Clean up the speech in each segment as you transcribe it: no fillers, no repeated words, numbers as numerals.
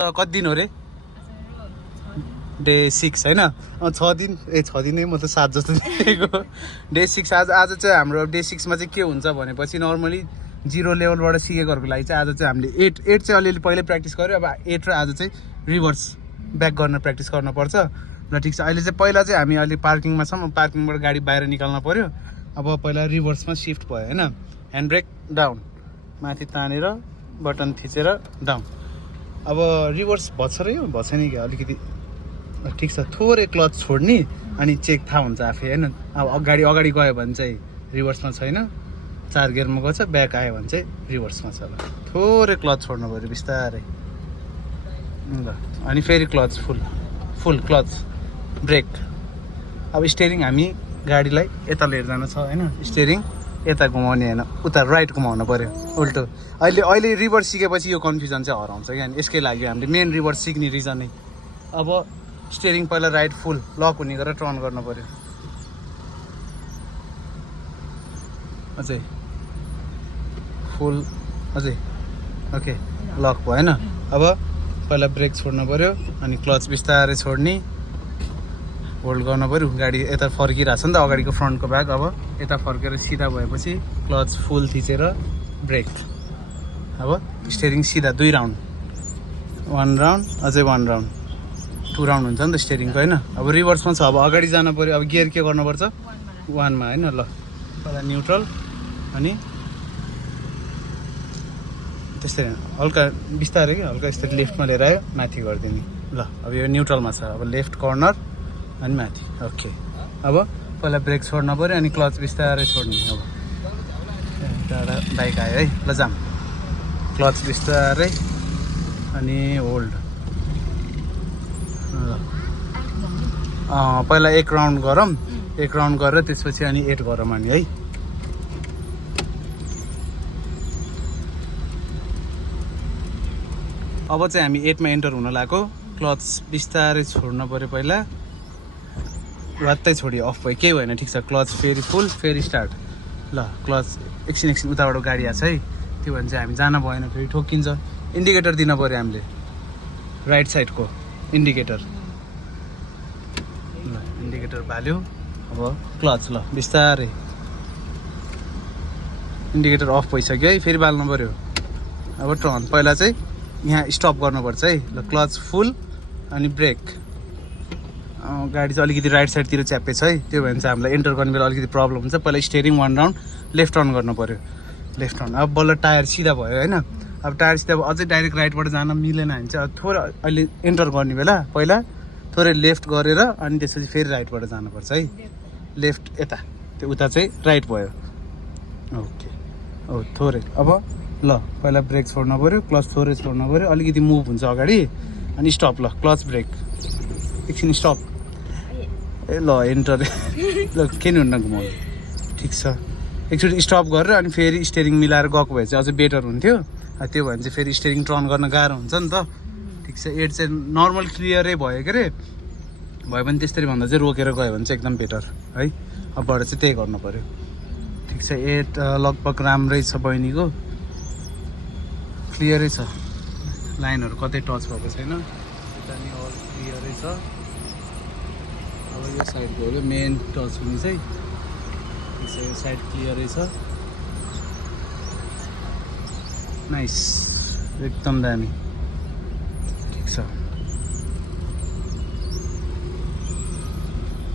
कति दिन हो रे डे 6 होइन 6 दिन 6 दिन म त 7 जस्तो देखेको डे 6 आज चाहिँ हाम्रो डे 6 मा चाहिँ के हुन्छ भनेपछि नर्मली 0 लेभलबाट सिकेकोहरूको लागि चाहिँ आज चाहिँ हामीले 8 चाहिँ अलिअलि पहिल्यै प्र्याक्टिस गऱ्यो अब 8 र आज चाहिँ रिभर्स ब्याक गर्न प्र्याक्टिस गर्नुपर्छ ल ठिक छ अहिले चाहिँ पहिला चाहिँ हामी अहिले पार्किङमा छौँ पार्किङबाट गाडी बाहिर निकाल्न पर्यो अब पहिला रिभर्समा शिफ्ट भयो होइन ह्यान्ड ब्रेक डाउन माथि तानेर बटन थिचेर डाउन अब रिभर्स भन्छ र यो भन्छ नि क्या अलिकति ठिक छ थोरै क्लच छोड्ने अनि चेक थाहा हुन्छ आफै होइन अब अगाडि गयो भने चाहिँ रिभर्समा छैन 4 गियरमा गएछ ब्याक आयो भने चाहिँ रिभर्समा छ ल थोरै क्लच छोड्नु पऱ्यो बिस्तारै ल अनि फेरि क्लच फुल क्लच ब्रेक अब स्टेरिङ हामी गाडीलाई यता लिएर जानु छ होइन स्टेरिङ यता घुमाउने होइन उता राइट घुमाउनु पऱ्यो उल्टो अहिले रिभर्स सिकेपछि यो कन्फ्युजन चाहिँ हराउँछ क्या यसकै लागि हामीले मेन रिभर्स सिक्ने रिजनै अब स्टेरिङ पहिला राइट फुल लक हुने गरेर टर्न गर्नु पऱ्यो अझै फुल अझै ओके लक भयो होइन अब पहिला ब्रेक छोड्नु पऱ्यो अनि क्लच बिस्तारै छोड्ने होल्ड गर्नु पऱ्यो गाडी यता फर्किरहेछ नि त अगाडिको फ्रन्टको ब्याग अब यता फर्केर सिधा भएपछि क्लच फुल थिचेर ब्रेक अब स्टेरिङ सिधा 2 राउन्ड 1 राउन्ड अझै 1 राउन्ड 2 राउन्ड हुन्छ नि त स्टेरिङको होइन अब रिभर्समा छ अब अगाडि जानु पऱ्यो अब गियर के गर्नुपर्छ 1 मा होइन ल पहिला न्युट्रल अनि त्यस्तै हल्का बिस्तारै कि हल्का यस्तरी लेफ्टमा लिएर आयो माथि गरिदिने ल अब यो न्युट्रलमा छ अब लेफ्ट कर्नर अनि माथि ओके अब पहिला ब्रेक छोड्नु पऱ्यो अनि क्लच बिस्तारै छोड्ने अब टाढा बाइक आयो है ल जाम क्लच बिस्तारै अनि होल्ड पहिला 1 राउन्ड गरौँ 1 राउन्ड गरेर त्यसपछि अनि 8 गरौँ अनि है अब चाहिँ हामी 8 मा एन्टर हुन लागेको क्लच बिस्तारै छोड्नु पऱ्यो पहिला वात्तै छोडियो अफ भयो केही भएन ठिक छ क्लच फेरि फुल फेरि स्टार्ट ल क्लच एकछिन उताबाट गाडी आएको छ है त्यो भने चाहिँ हामी जान भएन फेरि ठोकिन्छ इन्डिकेटर दिन पऱ्यो हामीले राइट साइडको इन्डिकेटर ल इन्डिकेटर भाल्यो अब क्लच ल बिस्तारै इन्डिकेटर अफ भइसक्यो है फेरि बाल्नु पऱ्यो अब टर्न पहिला चाहिँ यहाँ स्टप गर्नुपर्छ है ल क्लच फुल अनि ब्रेक गाडी चाहिँ अलिकति राइट साइडतिर च्याप्पे छ है त्यो भने चाहिँ हामीलाई एन्टर गर्ने बेला अलिकति प्रब्लम हुन्छ पहिला स्टेरिङ 1 राउन्ड लेफ्ट टर्न गर्नु पऱ्यो लेफ्ट टर्न अब बल्ल टायर सिधा भयो होइन अब टायर सिधा अब अझै डाइरेक्ट राइटबाट जान मिलेन भने चाहिँ अब थोरै अहिले एन्टर गर्ने बेला पहिला थोरै लेफ्ट गरेर अनि त्यसपछि फेरि राइटबाट जानुपर्छ है लेफ्ट यता त्यो उता चाहिँ राइट भयो ओके हो थोरै अब ल पहिला ब्रेक छोड्नु पऱ्यो क्लच थोरै छोड्नु पऱ्यो अलिकति मुभ हुन्छ अगाडि अनि स्टप ल क्लच ब्रेक एकछिन स्टप ए ल एन्टर ल के नि हुन्न घुमाउनु ठिक छ एकचोटि स्टप गरेर अनि फेरि स्टेरिङ मिलाएर गएको भए चाहिँ अझै बेटर हुन्थ्यो त्यो भने चाहिँ फेरि स्टेरिङ टर्न गर्न गाह्रो हुन्छ नि त ठिक छ 8 चाहिँ नर्मल क्लियरै भयो के अरे भयो भने त्यसरी भन्दा चाहिँ रोकेर गयो भने चाहिँ एकदम बेटर है अबबाट चाहिँ त्यही गर्नु पऱ्यो ठिक छ 8 लगभग राम्रै छ बहिनीको क्लियरै छ लाइनहरू कतै टच भएको छैन यता नि अल क्लियरै छ अब यो साइडको हो मेन टच हुने चाहिँ यो साइड क्लियरै छ नाइस एकदम दामी ठिक छ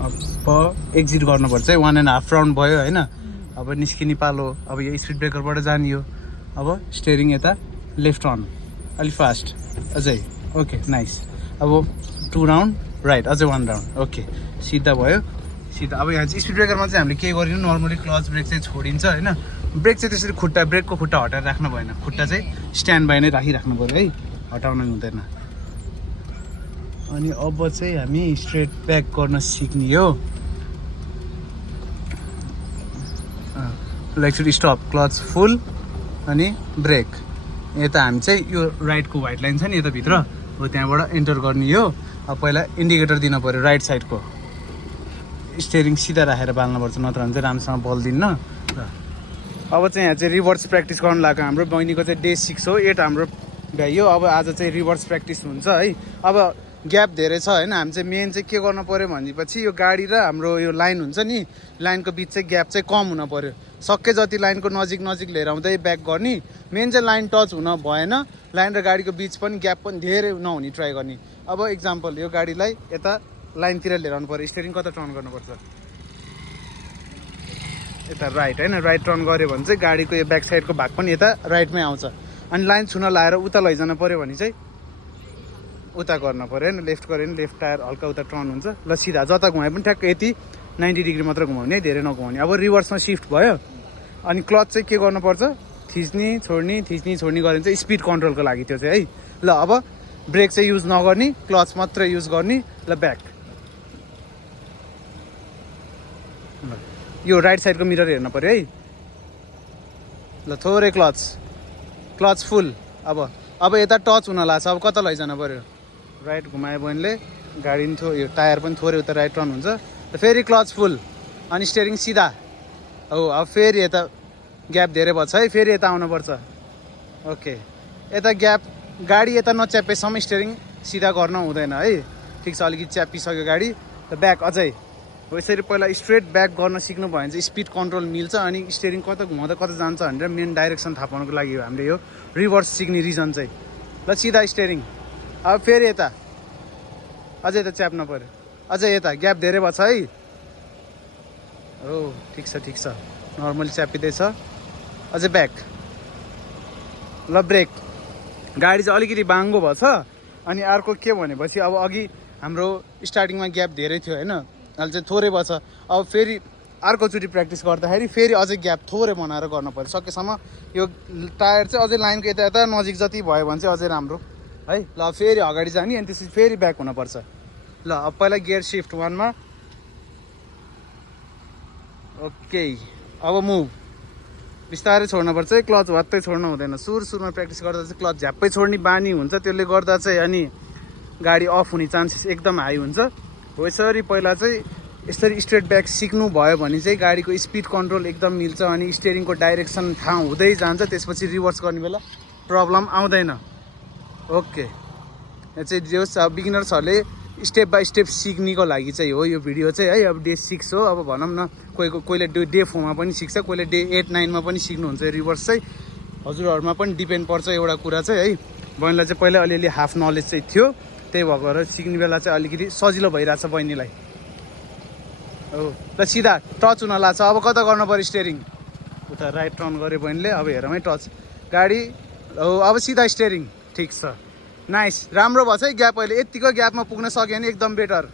अब एक्जिट गर्नुपर्छ है 1.5 राउन्ड भयो होइन अब निस्किने पालो अब यो स्पिड ब्रेकरबाट जानियो अब स्टेरिङ यता लेफ्ट अन अलि फास्ट अझै ओके नाइस अब 2 राउन्ड राइट अझै 1 राउन्ड ओके सिधा भयो सिधा अब यहाँ चाहिँ स्पिड ब्रेकरमा चाहिँ हामीले के गरिनु नर्मली क्लच ब्रेक चाहिँ छोडिन्छ होइन ब्रेक चाहिँ त्यसरी खुट्टा ब्रेकको खुट्टा हटाएर राख्नु भएन खुट्टा चाहिँ स्ट्यान्ड बाई नै राखिराख्नु पऱ्यो है हटाउनु हुँदैन अनि अब चाहिँ हामी स्ट्रेट ब्याक गर्न सिक्ने हो एकचोटि स्टप क्लच फुल अनि ब्रेक यता हामी चाहिँ यो राइटको व्हाइट लाइन छ नि यता भित्र हो त्यहाँबाट एन्टर गर्ने हो अब पहिला इन्डिकेटर दिनु पऱ्यो राइट साइडको स्टेरिङ सिधा राखेर बाल्नुपर्छ नत्र भने चाहिँ राम्रोसँग बल्दिन्न र अब चाहिँ यहाँ चाहिँ रिभर्स प्र्याक्टिस गर्नु लाग्यो हाम्रो बहिनीको चाहिँ डे 6 हो 8 हाम्रो भ्याइयो। अब आज चाहिँ रिभर्स प्र्याक्टिस हुन्छ है। अब ग्याप धेरै छ होइन, हामी चाहिँ मेन चाहिँ के गर्नु पऱ्यो भनेपछि यो गाडी र हाम्रो यो लाइन हुन्छ नि, लाइनको बिच चाहिँ ग्याप चाहिँ कम हुन पऱ्यो। सके जति लाइनको नजिक नजिक लिएर आउँदै ब्याक गर्ने। मेन चाहिँ लाइन टच हुन भएन, लाइन र गाडीको बिच पनि ग्याप पनि धेरै नहुने ट्राई गर्ने। अब इक्जाम्पल यो गाडीलाई यता लाइनतिर लिएर आउनु पऱ्यो, स्टियरिङ कता टर्न गर्नुपर्छ, यता राइट होइन, राइट टर्न गऱ्यो भने चाहिँ गाडीको यो ब्याक साइडको भाग पनि यता राइटमै आउँछ। अनि लाइन छुन लाएर उता लैजानु पऱ्यो भने चाहिँ उता गर्न पऱ्यो होइन, लेफ्ट गऱ्यो भने लेफ्ट टायर हल्का उता टर्न हुन्छ। ल सिधा जता घुमाए पनि ठ्याक्क यति 90 डिग्री मात्र घुमाउने है, धेरै नघुमाउने। अब रिभर्समा सिफ्ट भयो। अनि क्लच चाहिँ के गर्नुपर्छ, थिच्ने छोड्ने थिच्ने छोड्ने गऱ्यो भने चाहिँ स्पिड कन्ट्रोलको लागि त्यो चाहिँ है। ल अब ब्रेक चाहिँ युज नगर्ने, क्लच मात्र युज गर्ने। ल ब्याक, यो राइट साइडको मिरर हेर्नु पऱ्यो है। ल थोरै क्लच फुल। अब यता टच हुन लाग्छ, अब कता लैजानु पऱ्यो, राइट घुमायो बहिनीले, गाडी पनि यो टायर पनि थोरै उता राइट टर्न हुन्छ। फेरि क्लच फुल अनि स्टियरिङ सिधा हो। अब फेरि यता ग्याप धेरै भएको छ है, फेरि यता आउनुपर्छ। ओके, यता ग्याप, गाडी यता नच्यापेसम्म स्टियरिङ सिधा गर्न हुँदैन है। ठिक छ, अलिकति च्यापिसक्यो गाडी, त ब्याक अझै हो। यसरी पहिला स्ट्रेट ब्याक गर्न सिक्नु भयो भने चाहिँ स्पिड कन्ट्रोल मिल्छ। अनि स्टियरिङ कता घुमाउँदा कता जान्छ भनेर मेन डाइरेक्सन थाहा पाउनुको लागि हो हामीले यो रिभर्स सिक्ने रिजन चाहिँ। ल सिधा स्टियरिङ। अब फेरि यता अझै यता च्याप्न पऱ्यो, अझै यता ग्याप धेरै भएको छ है। हो ठिक छ, नर्मली च्यापिँदैछ। अझै ब्याक। ल ब्रेक। गाडी चाहिँ अलिकति बाङ्गो भएको छ। अनि अर्को के भनेपछि अब अघि हाम्रो स्टार्टिङमा ग्याप धेरै थियो होइन, अहिले चाहिँ थोरै भएको छ। अब फेरि अर्कोचोटि प्र्याक्टिस गर्दाखेरि फेरि अझै ग्याप थोरै बनाएर गर्नु पऱ्यो सकेसम्म। यो टायर चाहिँ अझै लाइनको यता यता नजिक जति भयो भने चाहिँ अझै राम्रो है। ल फेरि अगाडि जाने अनि त्यसपछि फेरि ब्याक हुनुपर्छ। ल अब पहिला गियर सिफ्ट 1मा। ओके, अब मुभ बिस्तारै छोड्नुपर्छ है, क्लच वात्तै छोड्नु हुँदैन। सुरुमा प्र्याक्टिस गर्दा चाहिँ क्लच झ्याप्पै छोड्ने बानी हुन्छ, त्यसले गर्दा चाहिँ अनि गाडी अफ हुने चान्सेस एकदम हाई हुन्छ। हो यसरी पहिला चाहिँ यसरी स्ट्रेट ब्याक सिक्नु भयो भने चाहिँ गाडीको स्पिड कन्ट्रोल एकदम मिल्छ। अनि स्टियरिङको डाइरेक्सन थाहा हुँदै जान्छ, त्यसपछि रिभर्स गर्ने बेला प्रब्लम आउँदैन। ओके, यो चाहिँ जोस् अब बिगिनर्सहरूले स्टेप बाई स्टेप सिक्नेको लागि चाहिँ हो यो भिडियो चाहिँ है। अब डे 6 हो, अब भनौँ न कोहीले डे 4मा पनि सिक्छ, कोहीले डे 8, 9मा पनि सिक्नुहुन्छ रिभर्स चाहिँ। हजुरहरूमा पनि डिपेन्ड पर्छ एउटा कुरा चाहिँ है। बहिनीलाई चाहिँ पहिला अलिअलि हाफ नलेज चाहिँ थियो, त्यही भएर सिक्ने बेला चाहिँ अलिकति सजिलो भइरहेछ बहिनीलाई। हो ल सिधा टच हुन लाग्छ। अब कता गर्नु पऱ्यो, स्टियरिङ उता राइट टर्न गऱ्यो बहिनीले। अब हेरौँ है टच गाडी। हो अब सिधा स्टियरिङ। ठिक छ, नाइस, राम्रो भयो है ग्याप। अहिले यतिको ग्यापमा पुग्न सक्यो भने एकदम बेटर।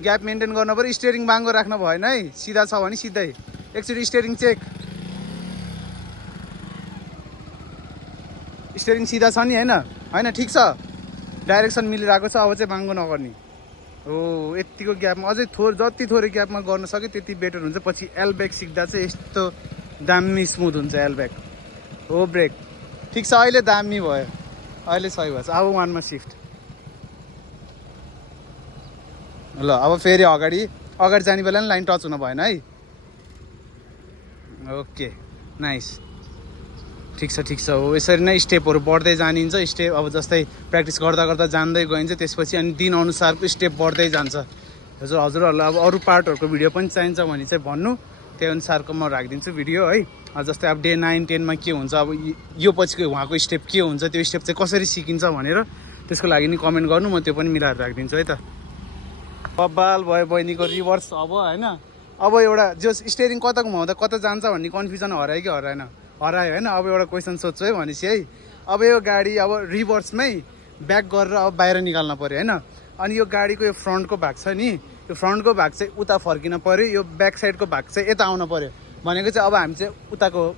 ग्याप मेन्टेन गर्नु पऱ्यो, स्टियरिङ बाङ्गो राख्नु भएन है। सिधा छ भने सिधै। एकचोटि स्टियरिङ चेक, स्टियरिङ सिधा छ नि होइन, ठिक छ, डाइरेक्सन मिलिरहेको छ। अब चाहिँ बाङ्गो नगर्ने हो। यतिको ग्यापमा अझै जति थोरै ग्यापमा गर्न सक्यो त्यति बेटर हुन्छ। पछि एल ब्याक सिक्दा चाहिँ यस्तो दामी स्मुथ हुन्छ एल ब्याक। हो ब्रेक। ठिक छ, अहिले दामी भयो, अहिले सही भएछ। अब 1मा सिफ्ट। ल अब फेरि अगाडि जाने बेला नि लाइन टच हुन भएन है। ओके नाइस, ठिक छ। हो यसरी नै स्टेपहरू बढ्दै जानिन्छ। स्टेप अब जस्तै प्र्याक्टिस गर्दा जान्दै गइन्छ, त्यसपछि अनि दिन अनुसारको स्टेप बढ्दै जान्छ। हजुरहरूलाई अब अरू पार्टहरूको भिडियो पनि चाहिन्छ भने चाहिँ भन्नु, त्यही अनुसारको म राखिदिन्छु भिडियो है। जस्तै अब डे 9, 10मा के हुन्छ, अब यो पछिको उहाँको स्टेप के हुन्छ, त्यो स्टेप चाहिँ कसरी सिकिन्छ भनेर त्यसको लागि नि कमेन्ट गर्नु, म त्यो पनि मिलाएर राखिदिन्छु है त। बब्बाल भयो बहिनीको रिभर्स अब होइन। अब एउटा जो स्टियरिङ कता घुमाउँदा कता जान्छ भन्ने कन्फ्युजन हरायो कि हराएन, हरायो होइन। अब एउटा क्वेसन सोध्छु है भनेपछि है। अब यो गाडी अब रिभर्समै ब्याक गरेर अब बाहिर निकाल्न पऱ्यो होइन। अनि यो गाडीको यो फ्रन्टको भाग छ नि, यो फ्रन्टको भाग चाहिँ उता फर्किन पऱ्यो, यो ब्याक साइडको भाग चाहिँ यता आउन पऱ्यो। भनेको चाहिँ अब हामी चाहिँ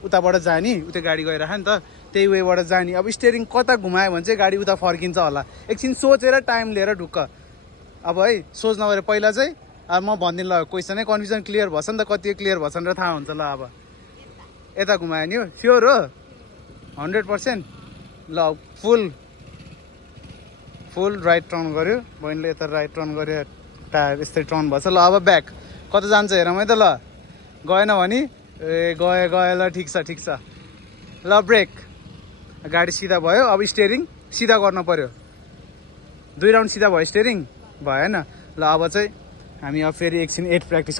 उताबाट जाने, उता गाडी गइरह नि त, त्यही वेबाट जाने। अब स्टियरिङ कता घुमायो भने चाहिँ गाडी उता फर्किन्छ होला। एकछिन सोचेर टाइम लिएर ढुक्क अब है, सोच नगरेर पहिला चाहिँ अब म भनिदिनु ल, क्वेसनै कन्फ्युजन क्लियर भएछ नि त, कति क्लियर भएछ र थाहा हुन्छ। ल अब यता घुमायो नि हो, स्योर हो 100%। ल फुल राइट टर्न गऱ्यो बहिनीले, यता राइट टर्न गऱ्यो, टायर यस्तै टर्न भएछ। ल अब ब्याक कता जान्छ हेरौँ है त। ल गएन भने गयो ल, ठिक छ। ल ब्रेक, गाडी सिधा भयो। अब स्टियरिङ सिधा गर्नु पर्यो 2 राउन्ड सिधा भयो स्टेरिङ भएन ल अब चाहिँ हामी अब फेरि एकछिन 8 प्र्याक्टिस